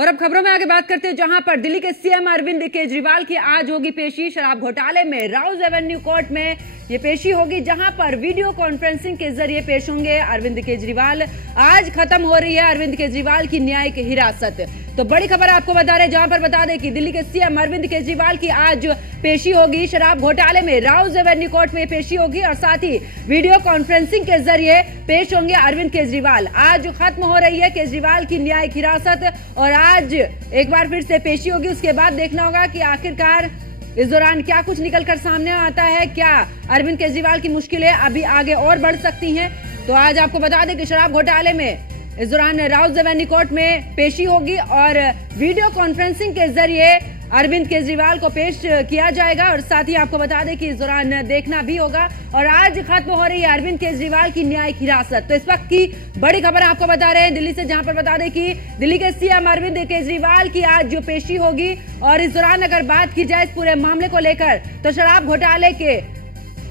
और अब खबरों में आगे बात करते हैं, जहां पर दिल्ली के सीएम अरविंद केजरीवाल की आज होगी पेशी। शराब घोटाले में राउज एवेन्यू कोर्ट में ये पेशी होगी, जहां पर वीडियो कॉन्फ्रेंसिंग के जरिए पेश होंगे अरविंद केजरीवाल। आज खत्म हो रही है अरविंद केजरीवाल की न्यायिक हिरासत। तो बड़ी खबर आपको बता रहे, जहां पर बता दें कि दिल्ली के सीएम अरविंद केजरीवाल की आज पेशी होगी। शराब घोटाले में राउज एवेन्यू कोर्ट में पेशी होगी और साथ ही वीडियो कॉन्फ्रेंसिंग के जरिए पेश होंगे अरविंद केजरीवाल। आज खत्म हो रही है केजरीवाल की न्यायिक हिरासत और आज एक बार फिर से पेशी होगी। उसके बाद देखना होगा कि आखिरकार इस दौरान क्या कुछ निकलकर सामने आता है। क्या अरविंद केजरीवाल की मुश्किलें अभी आगे और बढ़ सकती हैं? तो आज आपको बता दें कि शराब घोटाले में इस दौरान राउज एवेन्यू कोर्ट में पेशी होगी और वीडियो कॉन्फ्रेंसिंग के जरिए अरविंद केजरीवाल को पेश किया जाएगा और साथ ही आपको बता दें कि इस दौरान देखना भी होगा। और आज खत्म हो रही है अरविंद केजरीवाल की न्यायिक हिरासत। तो इस वक्त की बड़ी खबर आपको बता रहे हैं दिल्ली से, जहां पर बता दें कि दिल्ली के सीएम अरविंद केजरीवाल की आज जो पेशी होगी और इस दौरान अगर बात की जाए इस पूरे मामले को लेकर तो शराब घोटाले के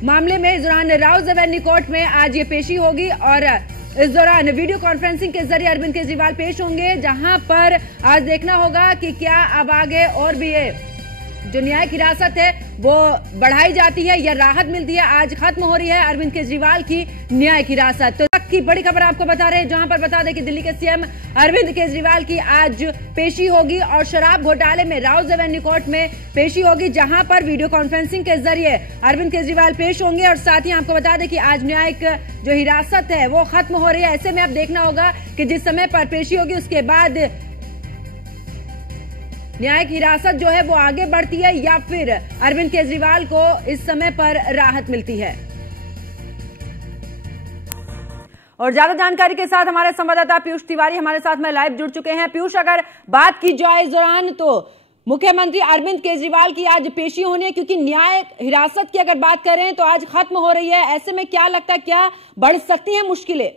मामले में इस दौरान राउज एवेन्यू कोर्ट में आज ये पेशी होगी और इस दौरान वीडियो कॉन्फ्रेंसिंग के जरिए अरविंद केजरीवाल पेश होंगे, जहां पर आज देखना होगा कि क्या अब आगे और भी ये जो न्यायिक हिरासत है वो बढ़ाई जाती है या राहत मिलती है। आज खत्म हो रही है अरविंद केजरीवाल की न्यायिक हिरासत। तो तक की बड़ी खबर आपको बता रहे हैं, जहां पर बता दें कि दिल्ली के सीएम अरविंद केजरीवाल की आज पेशी होगी और शराब घोटाले में राउज एवेन्यू कोर्ट में पेशी होगी, जहां पर वीडियो कॉन्फ्रेंसिंग के जरिए अरविंद केजरीवाल पेश होंगे और साथ ही आपको बता दें कि आज न्यायिक जो हिरासत है वो खत्म हो रही है। ऐसे में अब देखना होगा कि जिस समय पर पेशी होगी उसके बाद न्यायिक हिरासत जो है वो आगे बढ़ती है या फिर अरविंद केजरीवाल को इस समय पर राहत मिलती है। और ज्यादा जानकारी के साथ हमारे संवाददाता पीयूष तिवारी हमारे साथ में लाइव जुड़ चुके हैं। पीयूष, अगर बात की जाए इस दौरान तो मुख्यमंत्री अरविंद केजरीवाल की आज पेशी होनी है, क्योंकि न्यायिक हिरासत की अगर बात करें तो आज खत्म हो रही है। ऐसे में क्या लगता है, क्या बढ़ सकती है मुश्किलें?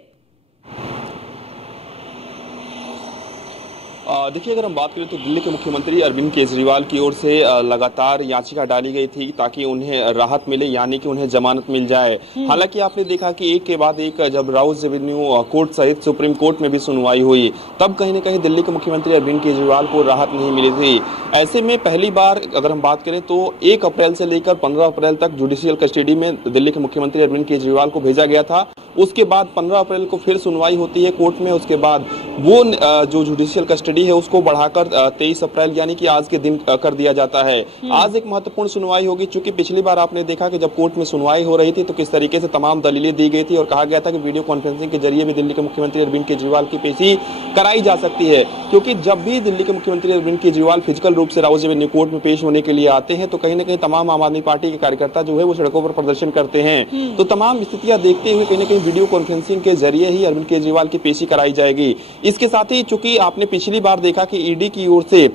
देखिए, अगर हम बात करें तो दिल्ली के मुख्यमंत्री अरविंद केजरीवाल की ओर से लगातार याचिका डाली गई थी ताकि उन्हें राहत मिले, यानी कि उन्हें जमानत मिल जाए। हालांकि आपने देखा कि एक के बाद एक जब राउज एवेन्यू कोर्ट सहित सुप्रीम कोर्ट में भी सुनवाई हुई, तब कहीं न कहीं दिल्ली के मुख्यमंत्री अरविंद केजरीवाल को राहत नहीं मिली थी। ऐसे में पहली बार अगर हम बात करें तो 1 अप्रैल से लेकर 15 अप्रैल तक जुडिशियल कस्टडी में दिल्ली के मुख्यमंत्री अरविंद केजरीवाल को भेजा गया था। उसके बाद 15 अप्रैल को फिर सुनवाई होती है कोर्ट में। उसके बाद वो जो जुडिशियल कस्टडी है उसको बढ़ाकर 23 अप्रैल यानी कि आज के दिन कर दिया जाता है। आज एक महत्वपूर्ण सुनवाई होगी, चूंकि पिछली बार आपने देखा कि जब कोर्ट में सुनवाई हो रही थी तो किस तरीके से तमाम दलीलें दी गई थी और कहा गया था कि वीडियो कॉन्फ्रेंसिंग के जरिए भी दिल्ली के मुख्यमंत्री अरविंद केजरीवाल की पेशी कराई जा सकती है। क्योंकि जब भी दिल्ली के मुख्यमंत्री अरविंद केजरीवाल फिजिकल रूप से राउज एवेन्यू कोर्ट में पेश होने के लिए आते हैं तो कहीं न कहीं तमाम आम आदमी पार्टी के कार्यकर्ता जो है वो सड़कों पर प्रदर्शन करते हैं। तो तमाम स्थितियां देखते हुए कहीं न कहीं वीडियो कॉन्फ्रेंसिंग के जरिए ही अरविंद केजरीवाल की पेशी कराई जाएगी। इसके साथ ही चूंकि आपने पिछली बार देखा कि ईडी की ओर से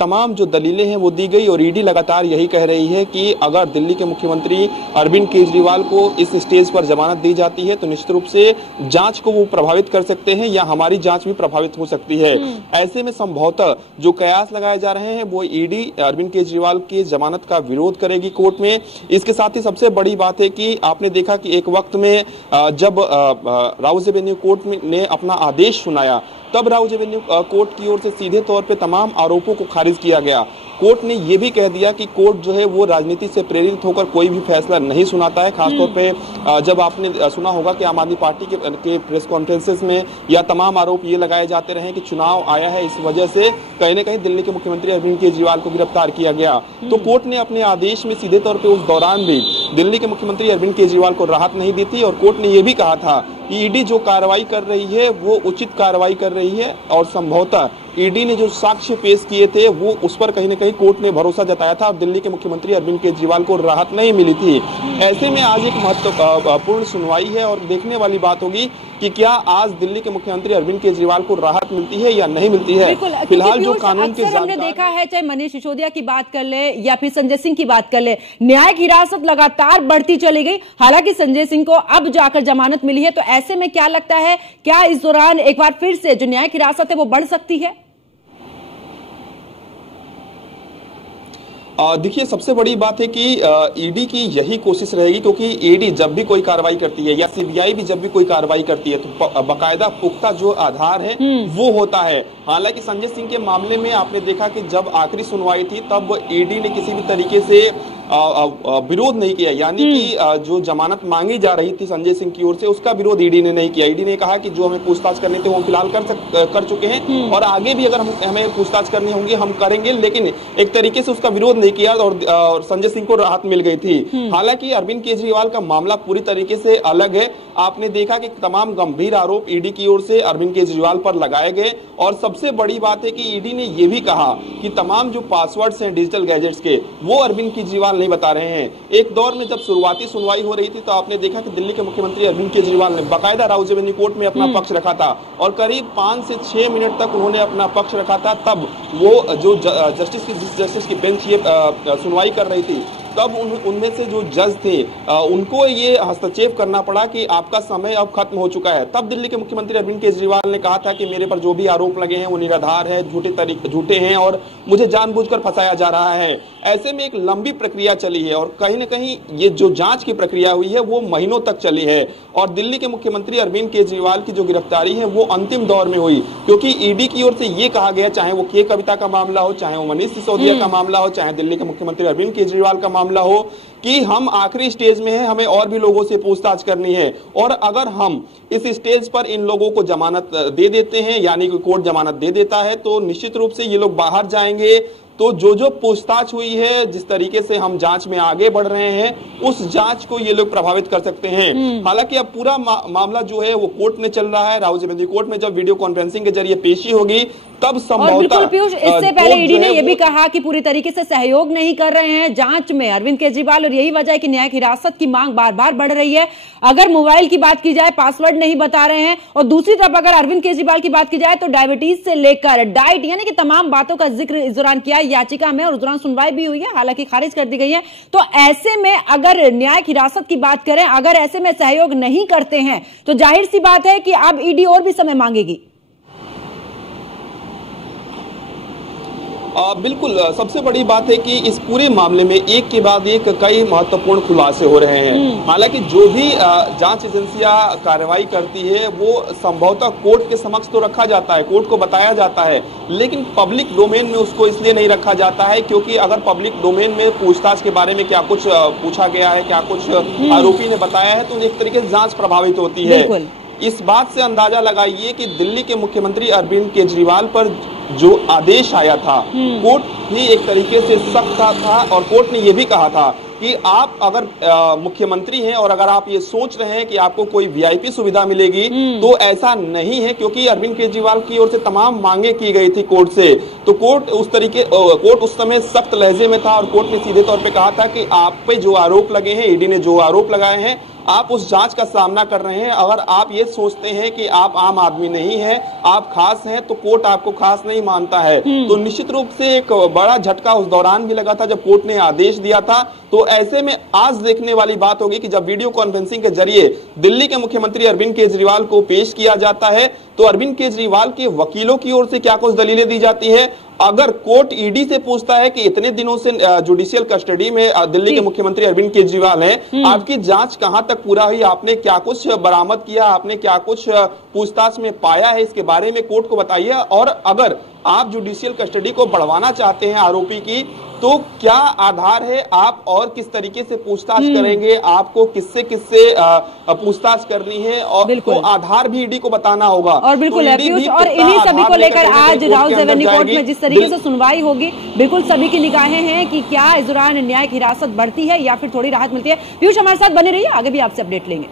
तमाम जो दलीलें हैं वो दी गई और ईडी लगातार यही कह रही है कि अगर दिल्ली के मुख्यमंत्री अरविंद केजरीवाल को इस स्टेज पर जमानत दी जाती है तो निश्चित रूप से जांच को वो प्रभावित कर सकते हैं या हमारी जांच भी प्रभावित हो सकती है। ऐसे में संभवतः जो कयास लगाए जा रहे हैं वो ईडी अरविंद केजरीवाल की जमानत का विरोध करेगी कोर्ट में। इसके साथ ही सबसे बड़ी बात है कि आपने देखा कि एक वक्त में जब राउज एवेन्यू कोर्ट ने अपना आदेश सुनाया तब राउज एवेन्यू कोर्ट की ओर से सीधे तौर पे तमाम आरोपों को खारिज किया गया। कोर्ट ने यह भी कह दिया कि कोर्ट जो है वो राजनीति से प्रेरित होकर कोई भी फैसला नहीं सुनाता है। खासतौर पे जब आपने सुना होगा कि आम आदमी पार्टी के प्रेस कॉन्फ्रेंसेस में या तमाम आरोप ये लगाए जाते रहे कि चुनाव आया है, इस वजह से कहीं न कहीं दिल्ली के मुख्यमंत्री अरविंद केजरीवाल को गिरफ्तार किया गया। तो कोर्ट ने अपने आदेश में सीधे तौर पर उस दौरान भी दिल्ली के मुख्यमंत्री अरविंद केजरीवाल को राहत नहीं दी थी और कोर्ट ने यह भी कहा था कि ईडी जो कार्रवाई कर रही है वो उचित कार्रवाई कर रही है और संभवतः ईडी ने जो साक्ष्य पेश किए थे वो उस पर कहीं न कहीं कोर्ट ने भरोसा जताया था और दिल्ली के मुख्यमंत्री अरविंद केजरीवाल को राहत नहीं मिली थी। ऐसे में आज एक महत्वपूर्ण सुनवाई है और देखने वाली बात होगी कि क्या आज दिल्ली के मुख्यमंत्री अरविंद केजरीवाल को राहत मिलती है या नहीं मिलती है। फिलहाल जो कानून के हमने देखा है, चाहे मनीष सिसोदिया की बात कर ले या फिर संजय सिंह की बात कर ले, न्यायिक हिरासत लगातार बढ़ती चली गई। हालांकि संजय सिंह को अब जाकर जमानत मिली है, तो ऐसे में क्या लगता है, क्या इस दौरान एक बार फिर से जो न्यायिक हिरासत है वो बढ़ सकती है? देखिए, सबसे बड़ी बात है कि ईडी की यही कोशिश रहेगी, क्योंकि ईडी जब भी कोई कार्रवाई करती है या सीबीआई भी जब भी कोई कार्रवाई करती है तो बकायदा पुख्ता जो आधार है वो होता है। हालांकि संजय सिंह के मामले में आपने देखा कि जब आखिरी सुनवाई थी तब ईडी ने किसी भी तरीके से विरोध नहीं किया, यानी कि जो जमानत मांगी जा रही थी संजय सिंह की ओर से उसका विरोध ईडी ने नहीं किया। ईडी ने कहा कि जो हमें पूछताछ करनी थी वो फिलहाल कर चुके हैं और आगे भी अगर हमें पूछताछ करनी होगी हम करेंगे, लेकिन एक तरीके से उसका विरोध नहीं किया और संजय सिंह को राहत मिल गई थी। हालांकि अरविंद केजरीवाल का मामला पूरी तरीके से अलग है। आपने देखा कि तमाम गंभीर आरोप ईडी की ओर से अरविंद केजरीवाल पर लगाए गए और सबसे बड़ी बात है कि ईडी ने यह भी कहा कि तमाम जो पासवर्ड्स हैं डिजिटल गैजेट्स के वो अरविंद केजरीवाल नहीं बता रहे हैं। एक दौर में जब शुरुआती सुनवाई हो रही थी तो आपने देखा कि दिल्ली के मुख्यमंत्री अरविंद केजरीवाल ने बाकायदा राउज एवेन्यू कोर्ट में अपना पक्ष रखा था और करीब 5 से 6 मिनट तक उन्होंने अपना पक्ष रखा था। तब वो जो जस्टिस की बेंच ये सुनवाई कर रही थी तब उनमें से जो जज थे उनको ये हस्तक्षेप करना पड़ा कि आपका समय अब खत्म हो चुका है। तब दिल्ली के मुख्यमंत्री अरविंद केजरीवाल ने कहा था कि मेरे पर जो भी आरोप लगे हैं वो निराधार है, झूठे हैं और मुझे जानबूझकर फंसाया जा रहा है। ऐसे में एक लंबी प्रक्रिया चली है और कहीं न कहीं ये जो जांच की प्रक्रिया हुई है वो महीनों तक चली है और दिल्ली के मुख्यमंत्री अरविंद केजरीवाल की जो गिरफ्तारी है वो अंतिम दौर में हुई, क्योंकि ईडी की ओर से ये कहा गया, चाहे वो के कविता का मामला हो, चाहे वो मनीष सिसोदिया का मामला हो, चाहे दिल्ली के मुख्यमंत्री अरविंद केजरीवाल का मामला हो, कि हम आखिरी स्टेज में हैं, हमें और भी लोगों से पूछताछ करनी है और अगर हम इस स्टेज पर इन लोगों को जमानत दे देते हैं, यानी कि कोर्ट जमानत दे देता है, तो निश्चित रूप से ये लोग बाहर जाएंगे। तो जो पूछताछ हुई है, जिस तरीके से हम जांच में आगे बढ़ रहे हैं, उस जांच को ये लोग प्रभावित कर सकते हैं। हालांकि अब पूरा मामला जो है वो कोर्ट में चल रहा है। राउज एवेन्यू कोर्ट में जब वीडियो कॉन्फ्रेंसिंग के जरिए पेशी होगी तब संभवतः पीयूष, इससे पहले ईडी ने यह भी कहा कि पूरी तरीके से सहयोग नहीं कर रहे हैं जांच में अरविंद केजरीवाल और यही वजह है कि न्यायिक हिरासत की मांग बार बार बढ़ रही है। अगर मोबाइल की बात की जाए, पासवर्ड नहीं बता रहे हैं और दूसरी तरफ अगर अरविंद केजरीवाल की बात की जाए तो डायबिटीज से लेकर डाइट यानी कि तमाम बातों का जिक्र इस दौरान किया याचिका में और उस दौरान सुनवाई भी हुई है, हालांकि खारिज कर दी गई है। तो ऐसे में अगर न्यायिक हिरासत की बात करें, अगर ऐसे में सहयोग नहीं करते हैं तो जाहिर सी बात है कि अब ईडी और भी समय मांगेगी। बिल्कुल, सबसे बड़ी बात है कि इस पूरे मामले में एक के बाद एक कई महत्वपूर्ण खुलासे हो रहे हैं। हालांकि जो भी जांच एजेंसियां कार्रवाई करती है वो संभवतः कोर्ट के समक्ष तो रखा जाता है, कोर्ट को बताया जाता है, लेकिन पब्लिक डोमेन में उसको इसलिए नहीं रखा जाता है क्योंकि अगर पब्लिक डोमेन में पूछताछ के बारे में क्या कुछ पूछा गया है, क्या कुछ आरोपी ने बताया है, तो एक तरीके से जांच प्रभावित होती है। इस बात से अंदाजा लगाइए कि दिल्ली के मुख्यमंत्री अरविंद केजरीवाल पर जो आदेश आया था, कोर्ट भी एक तरीके से सख्त था और कोर्ट ने यह भी कहा था कि आप अगर मुख्यमंत्री हैं और अगर आप ये सोच रहे हैं कि आपको कोई वीआईपी सुविधा मिलेगी तो ऐसा नहीं है, क्योंकि अरविंद केजरीवाल की ओर से तमाम मांगे की गई थी कोर्ट से। तो कोर्ट उस समय सख्त लहजे में था और कोर्ट ने सीधे तौर पे कहा था कि आप पे जो आरोप लगे हैं, ईडी ने जो आरोप लगाए हैं, आप उस जांच का सामना कर रहे हैं। अगर आप ये सोचते हैं कि आप आम आदमी नहीं हैं, आप खास हैं, तो कोर्ट आपको खास नहीं मानता है। तो निश्चित रूप से एक बड़ा झटका उस दौरान भी लगा था जब कोर्ट ने आदेश दिया था। तो ऐसे में आज देखने वाली बात होगी कि जब वीडियो कॉन्फ्रेंसिंग के जरिए दिल्ली के मुख्यमंत्री अरविंद केजरीवाल को पेश किया जाता है तो अरविंद केजरीवाल के वकीलों की ओर से क्या कुछ दलीलें दी जाती है। अगर कोर्ट ईडी से पूछता है कि इतने दिनों से जुडिशियल कस्टडी में दिल्ली के मुख्यमंत्री अरविंद केजरीवाल हैं, आपकी जांच कहां तक पूरा हुई, आपने क्या कुछ बरामद किया, आपने क्या कुछ पूछताछ में पाया है, इसके बारे में कोर्ट को बताइए। और अगर आप जुडिशियल कस्टडी को बढ़वाना चाहते हैं आरोपी की, तो क्या आधार है, आप और किस तरीके से पूछताछ करेंगे, आपको किससे पूछताछ करनी है, और तो आधार भी ईडी को बताना होगा। और बिल्कुल तो और इन्हीं सभी को लेकर आज राउज एवेन्यू कोर्ट में जिस तरीके से सुनवाई होगी, बिल्कुल सभी की निगाहें हैं कि क्या इस दौरान न्यायिक हिरासत बढ़ती है या फिर थोड़ी राहत मिलती है। पीयूष हमारे साथ बने रहिए, आगे भी आपसे अपडेट लेंगे।